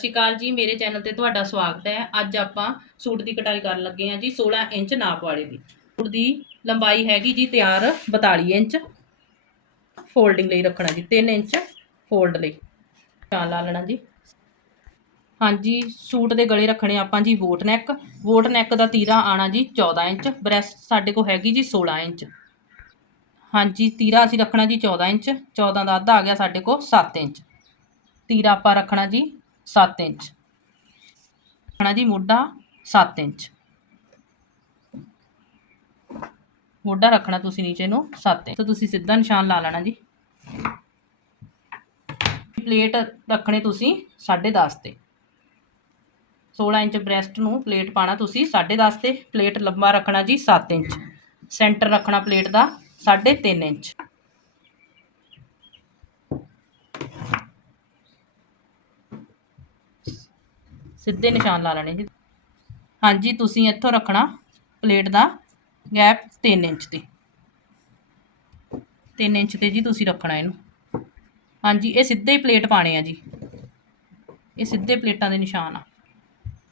ਸ਼੍ਰੀ ਅਕਾਲ ਜੀ, ਮੇਰੇ ਚੈਨਲ ਤੇ ਤੁਹਾਡਾ ਸਵਾਗਤ ਹੈ। ਅੱਜ ਆਪਾਂ ਸੂਟ ਦੀ ਕਟਾਈ ਕਰਨ ਲੱਗੇ ਹਾਂ ਜੀ 16 ਇੰਚ ਨਾਪ ਵਾਲੇ ਦੀ। ਸੂਟ ਦੀ ਲੰਬਾਈ ਹੈਗੀ ਜੀ ਤਿਆਰ 42 ਇੰਚ। ਫੋਲਡਿੰਗ ਲਈ ਰੱਖਣਾ ਜੀ 3 ਇੰਚ ਫੋਲਡ ਲਈ। ਚਾਲ ਲਾ ਲੈਣਾ ਜੀ। ਹਾਂਜੀ, ਸੂਟ ਦੇ ਗਲੇ ਰੱਖਣੇ ਆਪਾਂ ਜੀ ਵੋਟ ਨੈਕ ਵੋਟ ਨੈਕ ਦਾ ਤੀਰਾ ਆਣਾ ਜੀ 14 ਇੰਚ ਬ੍ਰੈਸਟ ਸਾਡੇ ਕੋਲ ਹੈਗੀ ਜੀ 16 ਇੰਚ। ਹਾਂਜੀ, ਤੀਰਾ ਅਸੀਂ ਰੱਖਣਾ ਜੀ 14 ਇੰਚ 14 ਦਾ ਅੱਧਾ ਆ ਗਿਆ ਸਾਡੇ ਕੋਲ 7 ਇੰਚ। ਤੀਰਾ ਆਪਾਂ ਰੱਖਣਾ ਜੀ 7 ਇੰਚ। ਰੱਖਣਾ ਜੀ ਮੋਢਾ 7 ਇੰਚ। ਮੋਢਾ ਰੱਖਣਾ ਤੁਸੀਂ ਨੀਚੇ ਨੂੰ 7 ਇੰਚ। ਤਾਂ ਤੁਸੀਂ ਸਿੱਧਾ ਨਿਸ਼ਾਨ ਲਾ ਲੈਣਾ ਜੀ। ਪਲੇਟ ਰੱਖਣੇ ਤੁਸੀਂ 10.5 ਤੇ। 16 ਇੰਚ ਬ੍ਰੈਸਟ ਨੂੰ ਪਲੇਟ ਪਾਣਾ ਤੁਸੀਂ 10.5 ਤੇ। ਪਲੇਟ ਲੰਬਾ ਰੱਖਣਾ ਜੀ 7 ਇੰਚ। ਸੈਂਟਰ ਰੱਖਣਾ ਪਲੇਟ ਦਾ 3.5 ਇੰਚ। ਸਿੱਧੇ ਨਿਸ਼ਾਨ ਲਾ ਲੈਣੇ ਜੀ। ਹਾਂਜੀ, ਤੁਸੀਂ ਇੱਥੋਂ ਰੱਖਣਾ ਪਲੇਟ ਦਾ ਗੈਪ 3 ਇੰਚ ਤੇ 3 ਇੰਚ ਤੇ ਜੀ ਤੁਸੀਂ ਰੱਖਣਾ ਇਹਨੂੰ। ਹਾਂਜੀ, ਇਹ ਸਿੱਧੇ ਹੀ ਪਲੇਟ ਪਾਣੇ ਆ ਜੀ। ਇਹ ਸਿੱਧੇ ਪਲੇਟਾਂ ਦੇ ਨਿਸ਼ਾਨ ਆ।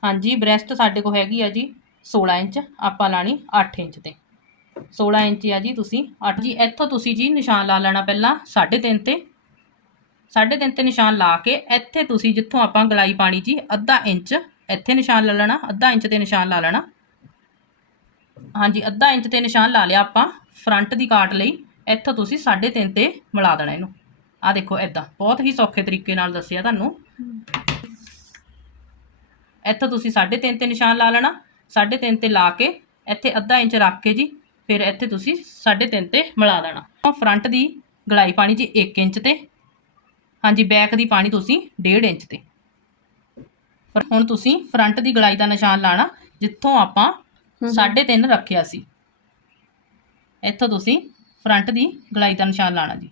ਹਾਂਜੀ, ਬ੍ਰੈਸਟ ਸਾਡੇ ਕੋਲ ਹੈਗੀ ਆ ਜੀ 16 ਇੰਚ, ਆਪਾਂ ਲਾਣੀ 8 ਇੰਚ ਤੇ। 16 ਇੰਚ ਆ ਜੀ ਤੁਸੀਂ 8 ਜੀ, ਇੱਥੋਂ ਤੁਸੀਂ ਜੀ ਨਿਸ਼ਾਨ ਲਾ ਲੈਣਾ ਪਹਿਲਾਂ 3.5 ਤੇ। 3.5 ਤੇ ਨਿਸ਼ਾਨ ਲਾ ਕੇ ਇੱਥੇ ਤੁਸੀਂ ਜਿੱਥੋਂ ਆਪਾਂ ਗਲਾਈ ਪਾਣੀ ਜੀ, ਅੱਧਾ ਇੰਚ, ਇੱਥੇ ਨਿਸ਼ਾਨ ਲਾ ਲੈਣਾ, ਅੱਧਾ ਇੰਚ ਤੇ ਨਿਸ਼ਾਨ ਲਾ ਲੈਣਾ। ਹਾਂਜੀ, ਅੱਧਾ ਇੰਚ ਤੇ ਨਿਸ਼ਾਨ ਲਾ ਲਿਆ ਆਪਾਂ ਫਰੰਟ ਦੀ ਕਾਟ ਲਈ। ਇੱਥੋਂ ਤੁਸੀਂ 3.5 ਤੇ ਮਿਲਾ ਦੇਣਾ ਇਹਨੂੰ। ਆ ਦੇਖੋ ਐਦਾਂ ਬਹੁਤ ਹੀ ਸੌਖੇ ਤਰੀਕੇ ਨਾਲ ਦੱਸਿਆ ਤੁਹਾਨੂੰ। ਇੱਥੋਂ ਤੁਸੀਂ 3.5 ਤੇ ਨਿਸ਼ਾਨ ਲਾ ਲੈਣਾ 3.5 ਤੇ ਲਾ ਕੇ ਇੱਥੇ ਅੱਧਾ ਇੰਚ ਰੱਖ ਕੇ ਜੀ, ਫਿਰ ਇੱਥੇ ਤੁਸੀਂ 3.5 ਤੇ ਮਿਲਾ ਦੇਣਾ। ਫਰੰਟ ਦੀ ਗਲਾਈ ਪਾਣੀ ਜੀ 1 ਇੰਚ ਤੇ ਹਾਂਜੀ ਬੈਕ ਦੀ ਪਾਣੀ ਤੁਸੀਂ 1.5 ਇੰਚ ਤੇ। ਪਰ ਹੁਣ ਤੁਸੀਂ ਫਰੰਟ ਦੀ ਗਲਾਈ ਦਾ ਨਿਸ਼ਾਨ ਲਾਣਾ ਜਿੱਥੋਂ ਆਪਾਂ 3.5 ਰੱਖਿਆ ਸੀ। ਇੱਥੋਂ ਤੁਸੀਂ ਫਰੰਟ ਦੀ ਗਲਾਈ ਦਾ ਨਿਸ਼ਾਨ ਲਾਣਾ ਜੀ।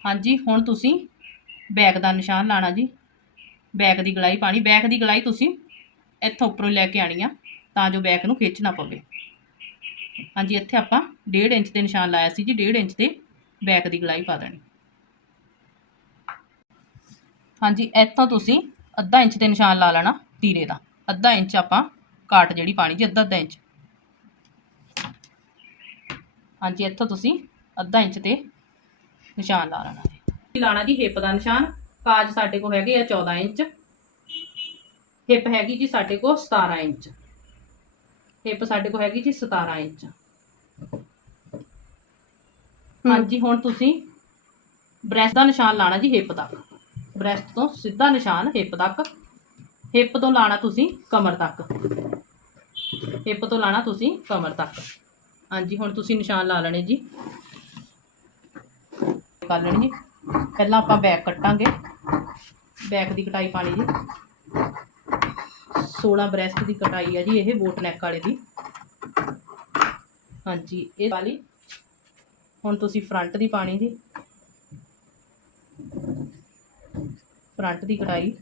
ਹਾਂਜੀ ਹੁਣ ਤੁਸੀਂ ਬੈਕ ਦਾ ਨਿਸ਼ਾਨ ਲਾਣਾ ਜੀ। ਬੈਕ ਦੀ ਗਲਾਈ ਪਾਣੀ ਬੈਕ ਦੀ ਗਲਾਈ ਤੁਸੀਂ ਇੱਥੋਂ ਉੱਪਰੋਂ ਲੈ ਕੇ ਆਣੀ ਆ ਤਾਂ ਜੋ ਬੈਕ ਨੂੰ ਖਿੱਚ ਨਾ ਪਵੇ। ਹਾਂਜੀ ਇੱਥੇ ਆਪਾਂ 1.5 ਇੰਚ ਤੇ ਨਿਸ਼ਾਨ ਲਾਇਆ ਸੀ ਜੀ 1.5 ਇੰਚ ਤੇ ਬੈਕ ਦੀ ਗਲਾਈ ਪਾ ਦੇਣੀ। ਹਾਂਜੀ, ਇੱਥੋਂ ਤੁਸੀਂ ਅੱਧਾ ਇੰਚ ਤੇ ਨਿਸ਼ਾਨ ਲਾ ਲੈਣਾ ਤੀਰੇ ਦਾ। ਅੱਧਾ ਇੰਚ ਆਪਾਂ ਕਾਟ ਜਿਹੜੀ ਪਾਣੀ ਜੀ ਅੱਧਾ ਅੱਧਾ ਇੰਚ। ਹਾਂਜੀ, ਇੱਥੋਂ ਤੁਸੀਂ ਅੱਧਾ ਇੰਚ ਤੇ ਨਿਸ਼ਾਨ ਲਾ ਲੈਣਾ ਹੈ ਲਾਣਾ ਜੀ, ਹਿੱਪ ਦਾ ਨਿਸ਼ਾਨ। ਕਾਜ ਸਾਡੇ ਕੋਲ ਹੈਗੇ ਆ 14 ਇੰਚ। ਹਿੱਪ ਹੈਗੀ ਜੀ ਸਾਡੇ ਕੋਲ 17 ਇੰਚ। ਹਿੱਪ ਸਾਡੇ ਕੋਲ ਹੈਗੀ ਜੀ 17 ਇੰਚ। ਹਾਂਜੀ, ਹੁਣ ਤੁਸੀਂ ਬ੍ਰੈਸਟ ਦਾ ਨਿਸ਼ਾਨ ਲਾਣਾ ਜੀ ਹਿੱਪ ਤੱਕ। ਬ੍ਰੈਸਟ ਤੋਂ ਸਿੱਧਾ ਨਿਸ਼ਾਨ ਹਿੱਪ ਤੱਕ। ਹਿੱਪ ਤੋਂ ਲਾਣਾ ਤੁਸੀਂ ਕਮਰ ਤੱਕ। ਹਿੱਪ ਤੋਂ ਲਾਣਾ ਤੁਸੀਂ ਕਮਰ ਤੱਕ। ਹਾਂਜੀ, ਹੁਣ ਤੁਸੀਂ ਨਿਸ਼ਾਨ ਲਾ ਲੈਣੇ ਜੀ। ਕਰ ਲੈਣੀ ਜੀ। ਪਹਿਲਾਂ ਆਪਾਂ ਬੈਕ ਕੱਟਾਂਗੇ। ਬੈਕ ਦੀ ਕਟਾਈ ਪਾਣੀ ਜੀ। 16 ਬ੍ਰੈਸਟ ਦੀ ਕਟਾਈ ਆ ਜੀ, ਇਹ ਬੋਟ ਨੈਕ ਵਾਲੇ ਦੀ। ਹਾਂਜੀ, ਇਹ ਵਾਲੀ ਹੁਣ ਤੁਸੀਂ ਫਰੰਟ ਦੀ ਪਾਣੀ ਦੀ। ਫਰੰਟ ਦੀ ਕਟਾਈ